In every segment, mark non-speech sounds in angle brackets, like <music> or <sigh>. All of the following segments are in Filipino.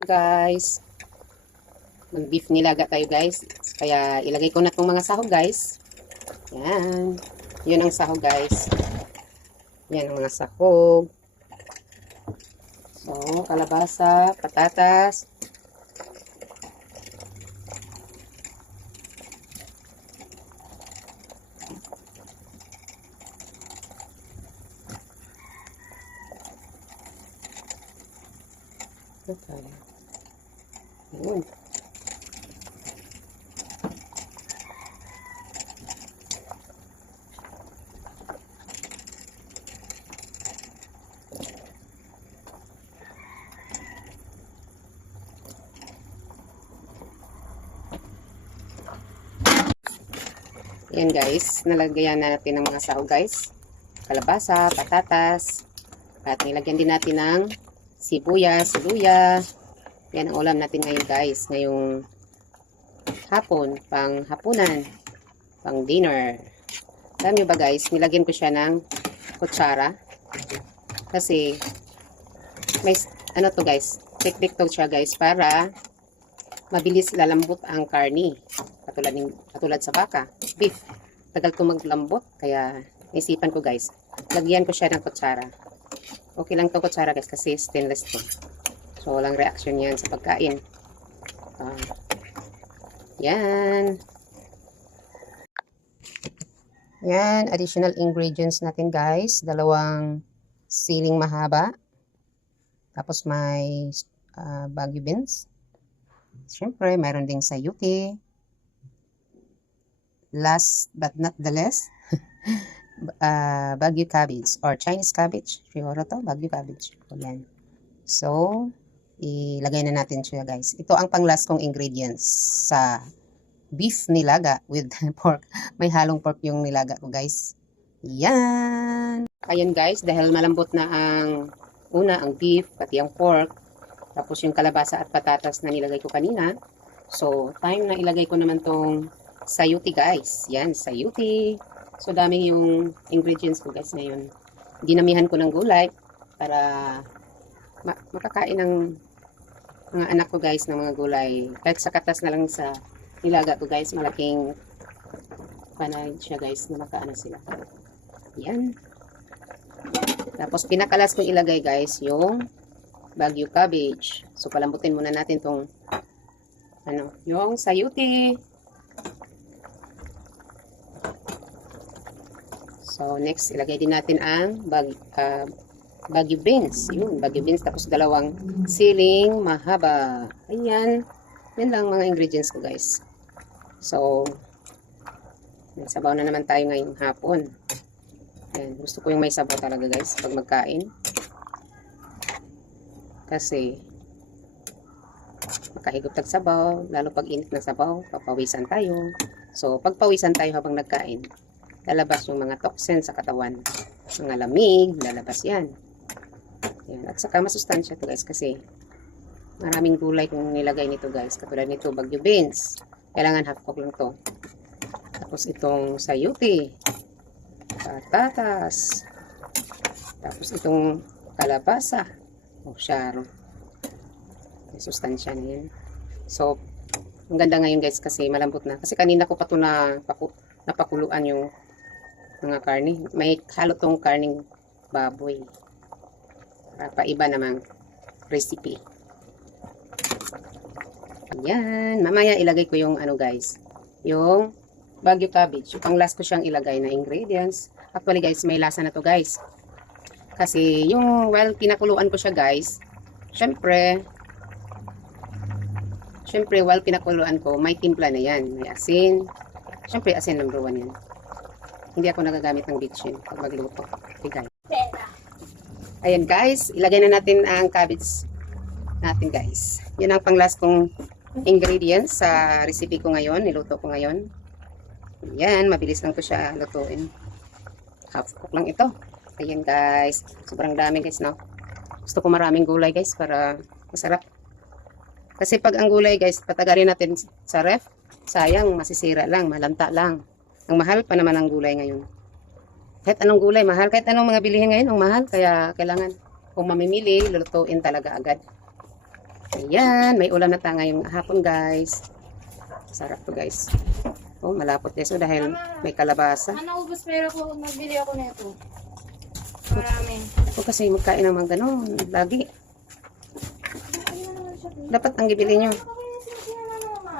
guys. Mag-beef nilaga tayo guys. Kaya ilagay ko na tong mga sahog guys. Yan. Yun ang sahog guys. Yan ang mga sahog. So, kalabasa, patatas. Okay. Yun. Yan guys, nalagyan na natin ng mga sahog guys. Kalabasa, patatas. At nilagyan din natin ng sibuyas, luya. Yan ang ulam natin ngayon guys. Ngayong hapon, pang hapunan, pang dinner. Alam nyo ba guys, nilagyan ko siya ng kutsara. Kasi, may, ano to guys, teknik to siya guys para mabilis lalambot ang karni. Katulad, ng, katulad sa baka, beef. Tagal to maglambot, kaya naisipan ko guys, lagyan ko siya ng kutsara. Okay lang to kutsara guys kasi stainless to. So, walang reaction yan sa pagkain. Ah, yan. Yan, additional ingredients natin guys. Dalawang siling mahaba. Tapos may uh, bagu beans. Siyempre, mayroon ding sayuti. Last but not the least, uh, <laughs> Baguio cabbage or Chinese cabbage. Siguro to, Baguio cabbage. O yan. So, ilagay na natin siya guys. Ito ang pang-last kong ingredients sa beef nilaga with <laughs> pork. May halong pork yung nilaga ko guys. Yan! Ayan guys, dahil malambot na ang una, ang beef, pati ang pork, tapos yung kalabasa at patatas na nilagay ko kanina. So, time na ilagay ko naman tong sayuti guys. Yan, sayuti. So, dami yung ingredients ko guys ngayon. Dinamihan ko ng gulay para ma makakain ng mga anak ko guys ng mga gulay. Kahit sa katas na lang sa nilaga ko guys, malaking panay siya guys na makaano sila. Yan. Tapos pinakalas ko ilagay guys yung Baguio cabbage. So palambutin muna natin tong ano, yung sayuti. So next ilagay din natin ang bag, uh, Baguio beans. Yun, Baguio beans tapos dalawang siling mahaba. Ayan. Yan lang mga ingredients ko guys. So sabaw na naman tayo ngayong hapon. Ayan, gusto ko yung may sabaw talaga guys pag magkain. Kasi makahigop tag sabaw, lalo pag init ng sabaw, papawisan tayo. So, pag pawisan tayo habang nagkain, lalabas yung mga toxin sa katawan. Mga lamig, lalabas yan. Yan. At saka masustansya to guys kasi maraming gulay kung nilagay nito guys. Katulad nito, bagyo beans. Kailangan half cook lang to. Tapos itong sayuti, patatas, tapos itong kalabasa, o syaro. May sustansya na yan. So, ang ganda ngayon guys kasi malambot na. Kasi kanina ko pa ito na paku, napakuluan yung mga karne. May halo tong karning baboy. Para paiba namang recipe. Ayan. Mamaya ilagay ko yung ano guys. Yung Baguio cabbage. Yung pang last ko siyang ilagay na ingredients. Actually guys, may lasa na to guys. Kasi yung, well, pinakuluan ko siya guys. Syempre, syempre, while pinakuluan ko, may timpla na yan. May asin. Syempre, asin number one yan. Hindi ako nagagamit ng bitchin pag magluto. Okay. Ayan guys, ilagay na natin ang cabbage natin guys. Yan ang pang last kong ingredients sa recipe ko ngayon, niluto ko ngayon. Yan, mabilis lang ko siya lutuin. Half cook lang ito. Ayan guys, sobrang dami guys, no? Gusto ko maraming gulay guys para masarap. Kasi pag ang gulay guys, patagarin natin sa ref, sayang, masisira lang, malanta lang. Ang mahal pa naman ang gulay ngayon. Kahit anong gulay, mahal. Kahit anong mga bilihin ngayon, ang mahal. Kaya kailangan, kung mamimili, lulutuin talaga agad. Ayan, may ulam na tayo ngayong hapon guys. Sarap to guys. Oh, malapot din so dahil may kalabasa. Ano ubos pero ko nagbili ako nito. Marami. Huwag kasi magkain ng mga ganon. Lagi. Naman siya. Dapat ang gibili nyo. Ano mama?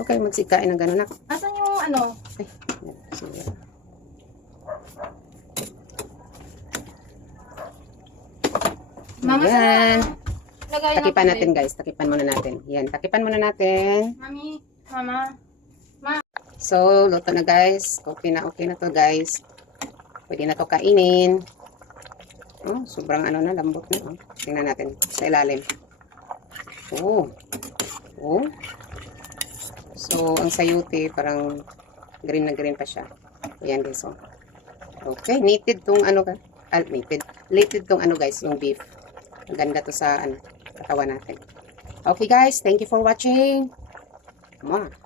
Huwag kayo magsikain ng ganon. Nak. Asan yung ano? Ay, sige. Mama, Ayan. Takipan natin guys. Takipan muna natin. Yan. Takipan muna natin. Mami, mama. So, luto na guys. Okay na, okay na to guys. Pwede na to kainin. Oh, sobrang ano na, lambot na. Oh. Tingnan natin sa ilalim. Oh. Oh. So, ang sayuti, parang green na green pa siya. Ayan guys, oh. Okay, nated tong ano ka. Ah, nated. Nated tong ano guys, yung beef. Maganda to sa ano, katawan natin. Okay guys, thank you for watching. Come on.